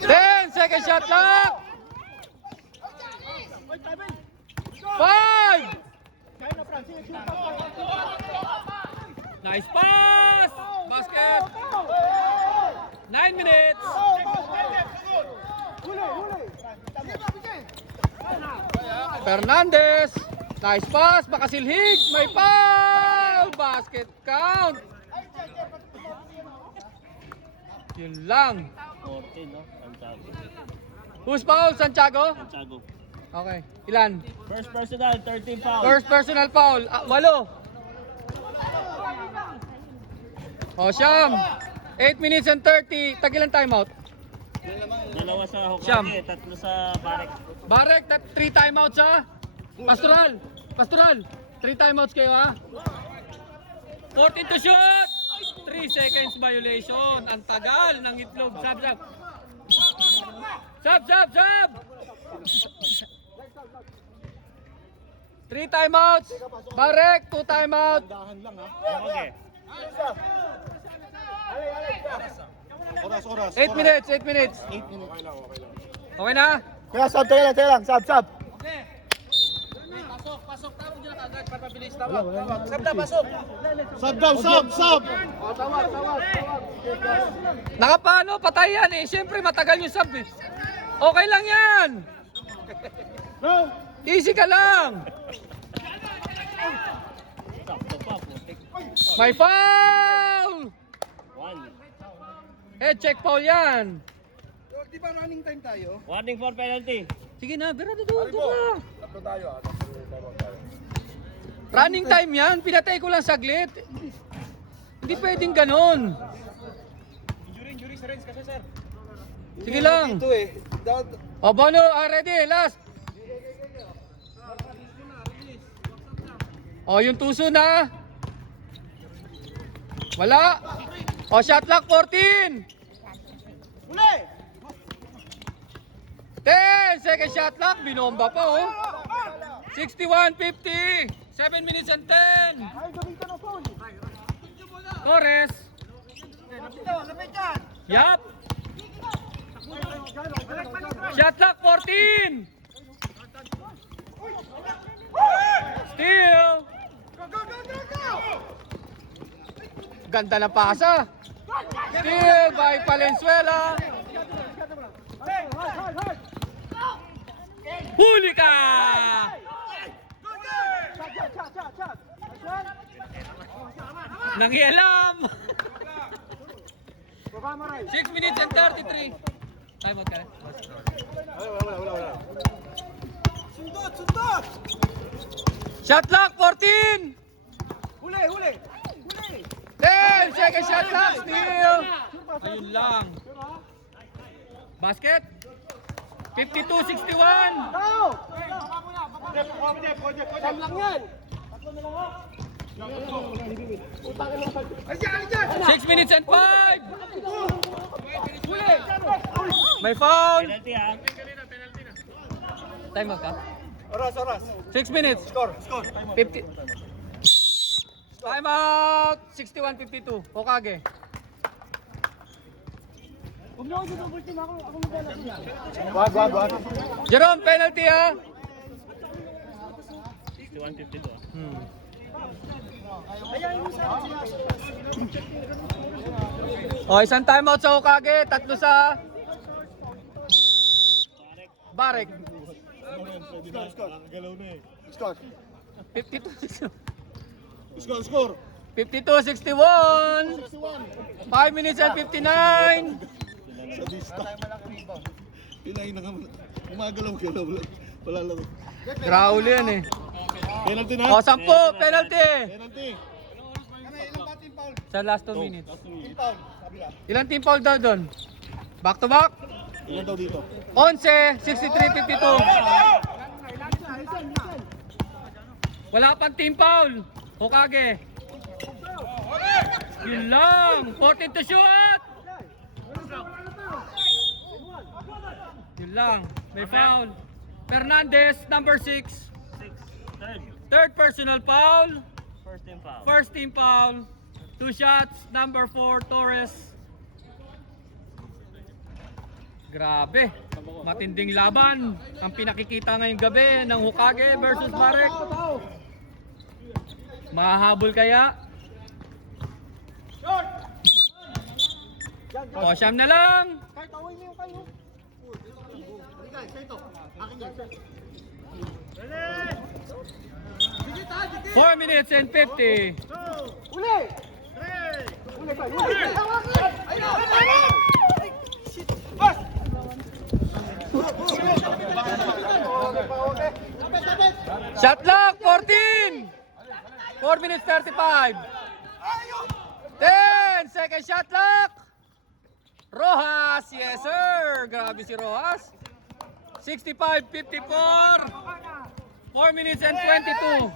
10 second shot clock. 5. Nice pass. Basket. 9 minutes. Fernandez. Nice pass. Makasilhig. May foul. Basket count. Yun lang. 14, no? Santiago. Who's foul? Santiago? Santiago. Okay. Ilan? First personal, 13 foul. First personal foul. 8. O, Siyam. 8 minutes and 30. Tagilan timeout. Dalawa sa Siyam. Hokage, tatlo sa Barek. Barek, 3 timeouts ha. Pastoral. Pastoral. 3 timeouts kayo ha. 14 to shoot. 3 seconds violation. Ang tagal ng itlog. Sab, sab. Sab, sab, sab. 3 timeouts. Barek, 2 timeout. Hokage. Oras. 8 minutes, 8 minutes. 8 minutes. Okay na? Kaya sab, tayo lang. Sab. Pasok. Tawag nyo na kagad. Papabilis. Sab daw, sab. Tawag. Nakapano? Patay yan eh. Siyempre matagal yung sub eh. Okay lang yan. Easy ka lang. Sakto pa, putik. May foul. 1. Check foul yan. Di ba running time tayo? Warning for penalty. Sige na, pero doon ka. Tatlo tayo. Running time yan. Pinatay ko lang saglit. Hindi pwedeng ganun. Injury sa range kasi, sir. Sige lang. Ito eh. O Bono, ready, last. O yung tuso na. Wala. O shot clock 14. Uli! 10 second shot clock. Binomba pa oh. 61-50. 7 minutes and 10. Ay, gawin ka na phone. Torres. Lapit yan. Yup. Shot clock 14. Steal. Ganda ng pasa. Steal by Valenzuela. Huli ka! Nangialam! 6 minutes and 33. Time out ka na. Wala. Sundot! Shot clock 14. Huli! 10 second shot clock. Steal. Ayun lang. Basket. 52-61. Tao! Sab lang yan! 6 minutes and 5. May foul. Penalty, ha? Time out ka. Oras. 6 minutes. Score. 50. Time out. 61-52. Hokage. Wag. Jerome, penalty ha. 61-52. O, isang timeout sa Hokage, tatlo sa Barek. Galaw na eh. Score. 52-61. 52-61. 5 minutes and 59. Sa dista. Pinahin na kami. Gumagalaw-galaw lang. Wala lang. Graul yan eh. Penalty na. O, 10. Penalty. Penalty. Sa last 2 minutes. Team foul. Sabi lang. Ilang team foul daw doon? Back to back? Ilan daw dito? 11, 63-52. Wala pang team foul. Hokage. Yun lang. 14 to shoot. Yun lang. May foul. Fernandez, number 6. Third. Third personal foul. First team foul. First team foul. 2 shots, number 4, Torres. Grabe, matinding laban ang pinakikita ngayong gabi ng Hokage versus Marek. Mahahabol kaya? O, siyam na lang. 4 minutes and 50. Shot clock, 14. 4 minutes 35. 10 second shot clock. Rojas, yes sir. Grabe si Rojas. 65-54. 4 minutes and 22.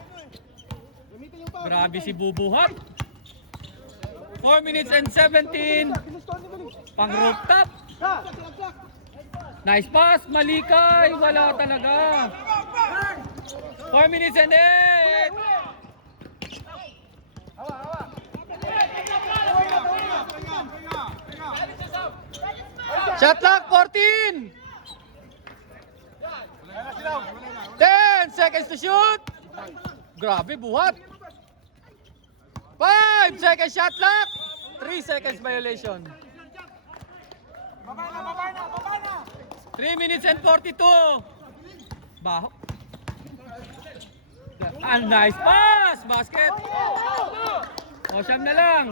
Grabe si Bubuhat. 4 minutes and 17. Pang rooftop. Nice pass, Malikay. Wala talaga. 4 minutes and 8. Shot clock, 14. 10 seconds to shoot. Grabe, buhat. 5 seconds shot clock. 3 seconds violation. 3 minutes and 42. Baho. Ah, nice pass. Basket. O, siyam na lang.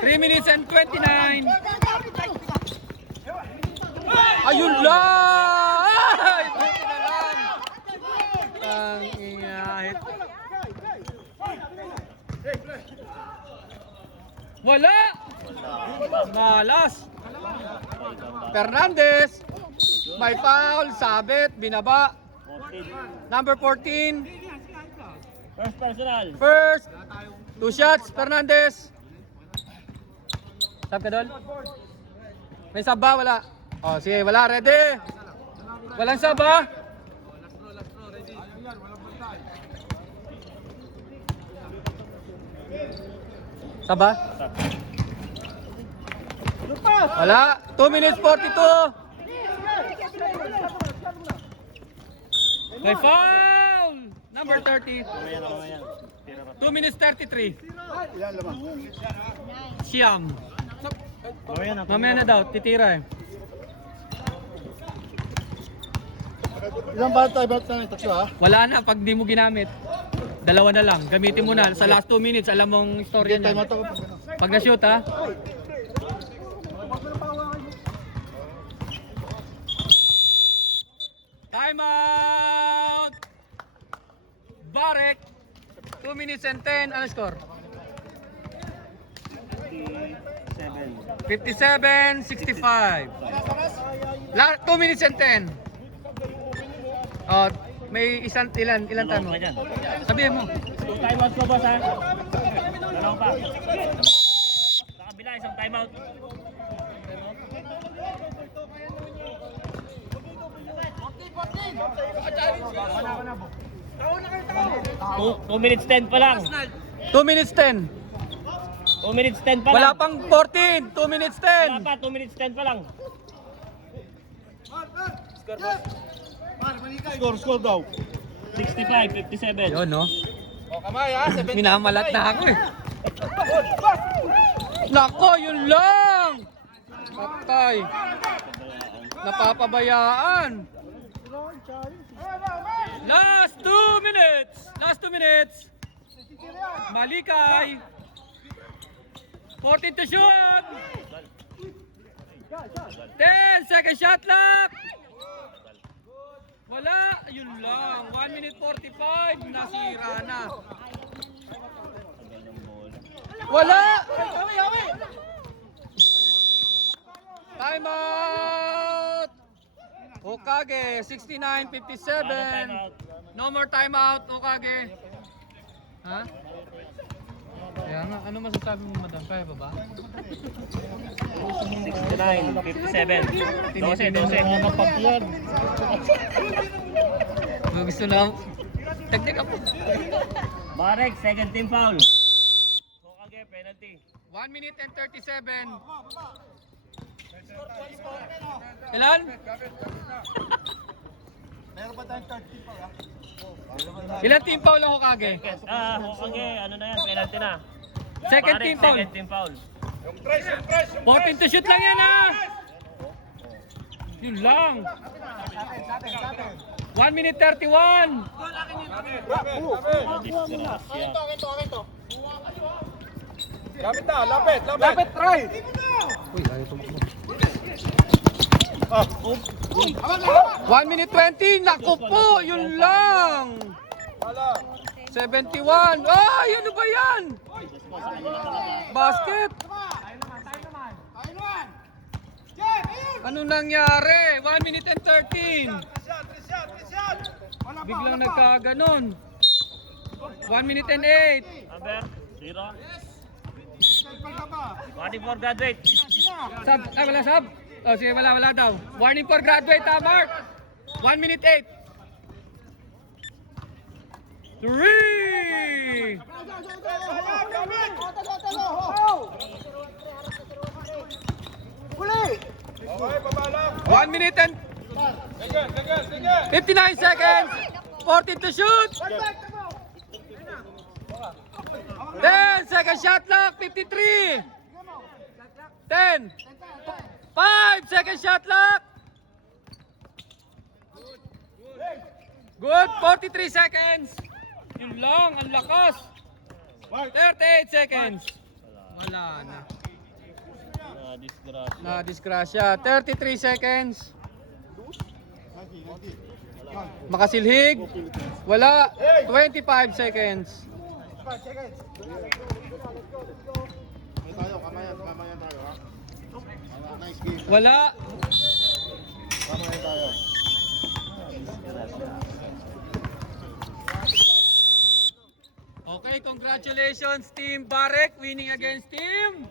3 minutes and 29. Ayun lang! Ay! Buti na lang! Ang ingahit. Wala! Malas! Fernandez! May foul, sabit, binaba. 14. Number 14. First personal. First. 2 shots, Fernandez. Sab ka doon? May sab ba? Wala. O, sige, wala. Ready? Walang sab ba? Sab ba? Wala. 2 minutes 42. May foul! Number 30. Mamaya na, mamaya. Tira pa. 2 minutes 33. Ilan laman? Siyam. Mamaya na. Mamaya na daw, titira eh. Ilan ba tayo? Ba't tayo? Tatlo ha? Wala na pag di mo ginamit. Dalawa na lang. Gamitin mo na. Sa last 2 minutes, alam mong istorya Tayo niya. mata ko. Pag na-shoot ha. Time out! Barek. 2 minutes and 10. Ano score? 57. 57-65. 2 minutes and 10. Oh, may ilan tanong? Ka dyan. Sabihin mo. Yung timeout ko, boss, ha? Dalawa pa. Sa kabila, isang timeout. Two minutes 10 pa lang. 2 minutes 10. 2 minutes 10 pa Wala lang. pang 14. 2 minutes Wala 10. pa, 2 minutes 10 pa lang. Score daw. 65-57. Yun, no? Minamalat na ako eh. Nako, yun lang! Patay. Napapabayaan. Last 2 minutes. Last 2 minutes. Malikay. 14 to shoot. 10 second shot clock. Wala. Yun lang. 1 minute 45. Nasira na. Wala. Time out. Hokage 69-57. No more timeout, Hokage. Ha? Kaya nga, ano masasabi mo, madam? Kaya pa ba? 69-57. 12. Kapag yan. Gusto lang. Teknik ako. Barek, second team foul. Hokage, penalty. 1 minute and 37. Ilan? Meron ba tayong 30 pa? Ilan team foul ang Hokage? Hokage, ano na yan, penalty na. Second Barek, team foul. second team foul. 14 to shoot lang yan ah! Yun lang. 1 minute 31. Lapit, try! Uy, ayaw tumakbo. 1 minute 20. Naku po, yun lang. 71. Ay, ano ba yan? Basket. Ano nangyari? 1 minute and 13. Biglang nagkaganon. 1 minute and 8. Number, 0. Warning for graduate. Sub, wala sub. Oh, sige, wala daw. Warning for graduate, Mark. 1 minute 8. 3. 1 minute and 59 seconds. 14 to shoot. 10 second shot clock. 53. 10. 5 second shot clock. Good. 43 seconds. Yun lang. Ang lakas. 38 seconds. Wala na. Disgrasya. Na disgrasya. 33 seconds. Makasilhig. Wala. 25 seconds. Kamayan tayo, ha? Nice game. Wala. Kamayan tayo. Okay, congratulations Team Barek winning against Team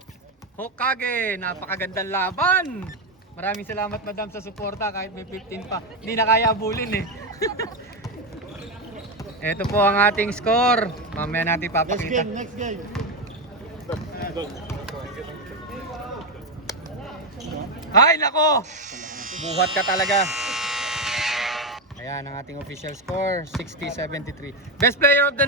Hokage. Napakagandang laban. Maraming salamat madam sa suporta kahit may 15 pa. Hindi na kaya abulin eh. Ito po ang ating score. Mamaya natin papakita. Next game. Ay nako! Buhat ka talaga. Ayan ang ating official score, 60-73. Best player of the night.